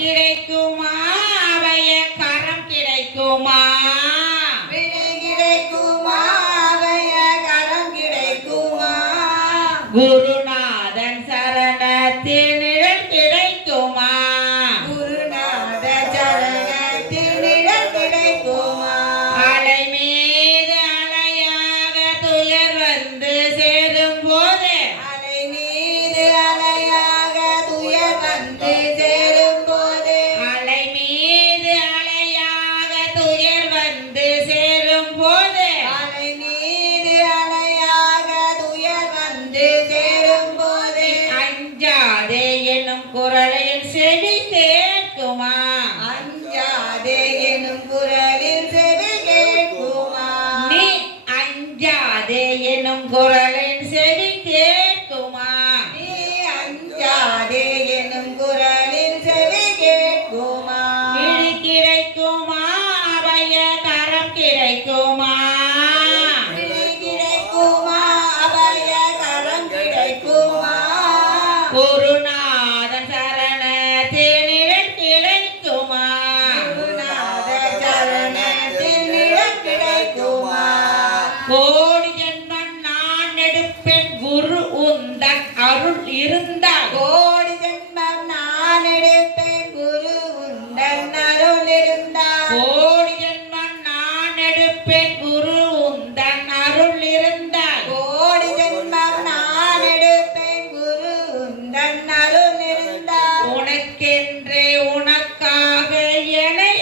கிடைக்குமா அவைய கரம் கிடைக்குமா விடை கிடைக்குமா அவைய கரம் கிடைக்குமா குருநாதன் சரணத்தில் நிழல் கிடைக்குமா குருநாத சரணத்தில் நிழல் கிடைக்குமா அலை மீது அலையாக துயர் வந்து சேரும் போது அலை மீது அலையாக துயர் வந்து சேரும் போது அலை மீது அலையாக துயர் வந்து சேரும் போது அலை மீது அலையாக துயர் வந்து சேரும் போது அஞ்சாதே எனும் குரலில் செவி கேட்குமா அஞ்சாதே எனும் குரலில் செவி கேட்குமா நீ அஞ்சாதே எனும் குரலில் செவி கேட்குமா நீ அஞ்சாதே எனும் குரலில் செவி கேட்குமா விழி கிடைக்குமா அவைய கரம் கிடைக்குமா விழி கிடைக்குமா அபய கரம் கிடைக்குமா குருநாதன் சரணத்தில் நிழல் கிடைக்குமா குருநாத சரணத்தில் நிழல் கிடைக்குமா கோடி ஜென்மம் நான் எடுப்பேன் குரு உந்தன் அருள் இருந்தால் கோடி ஜென்மம் நான் எடுப்பேன் குரு உந்தன் அருள் இருந்தால் கோடி ஜென்மம் நான் எடுப்பேன் குரு உந்தன் அருள் இருந்தால் கோடி ஜென்மம் நான் எடுப்பேன் குரு உந்தன் அருள் இருந்தால் உனக்கென்றே உனக்காக என்னை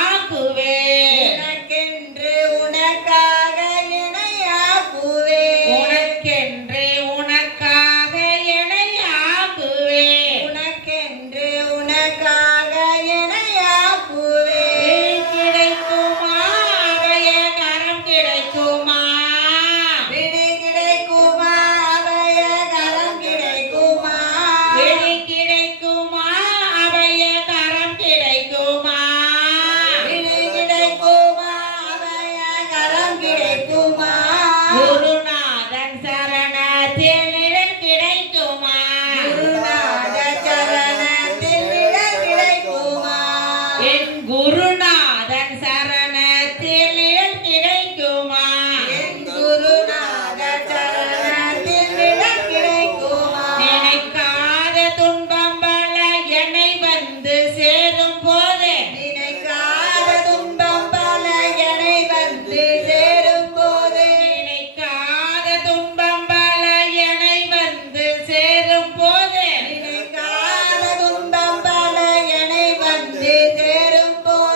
ஆக்குவேன் உனக்கென்று உனக்காக என்னை ஆக்குவேன் உனக்கென்றே உனக்காக என்னை ஆக்குவேன் உனக்கென்று உனக்காக என்னை ஆக்குவேன் விழி கிடைக்குமா அவைய கரம் கிடைக்குமா விடை கிடைக்குமா அபய கரம் கிடைக்குமா விழி கிடைக்குமா அவைய கரம் கிடைக்குமா விடை கிடைக்குமா அபய கரம் கிடைக்குமா குருநாதன் சரணத்தில் நிழல் கிடைக்குமா குருநாத சரணத்தில் நிழல் கிடைக்குமா என் குருநாதன் சரணத்தில் நிழல் கிடைக்குமா என் குருநாத சரணத்தில் நிழல் கிடைக்குமா நினைக்காத துன்பம் பல என்னை வந்து சேரும் போது நினைக்காத துன்பம் பல என்னை வந்து சேரும் போது நினைக்காத துன்பம் பல என்னை வந்து சேரும் போது நினைக்காத துன்பம் பல என்னை வந்து சேரும் போது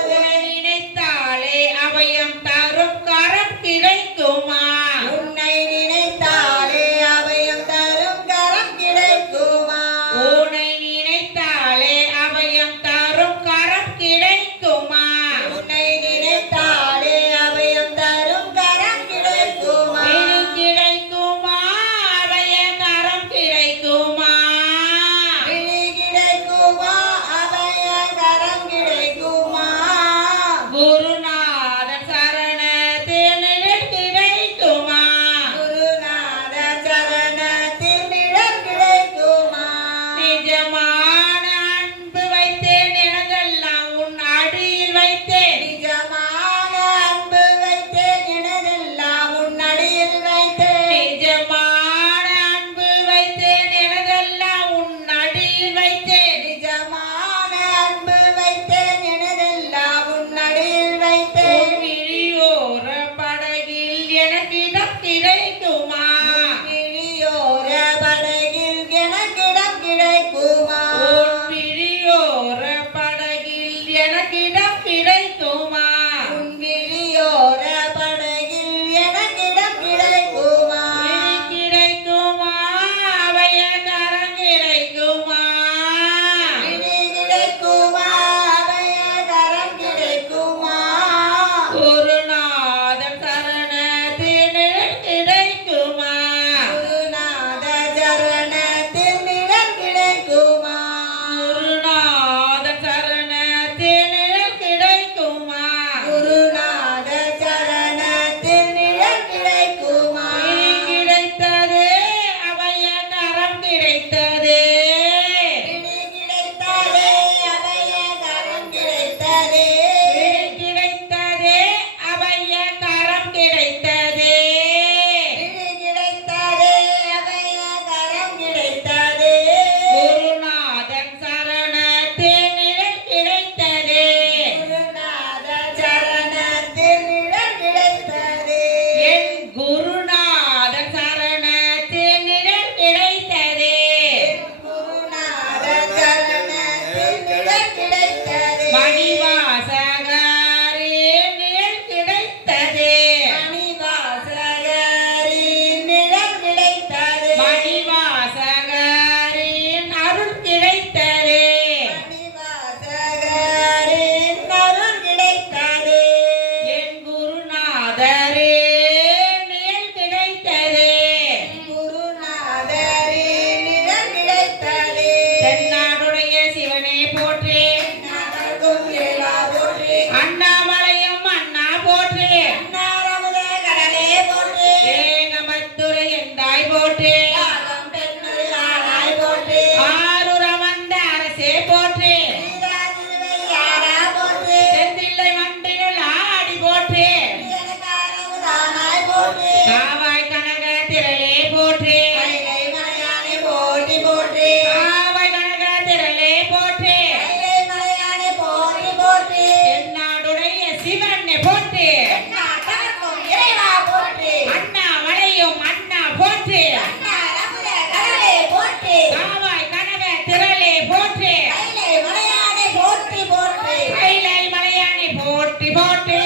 போற்றி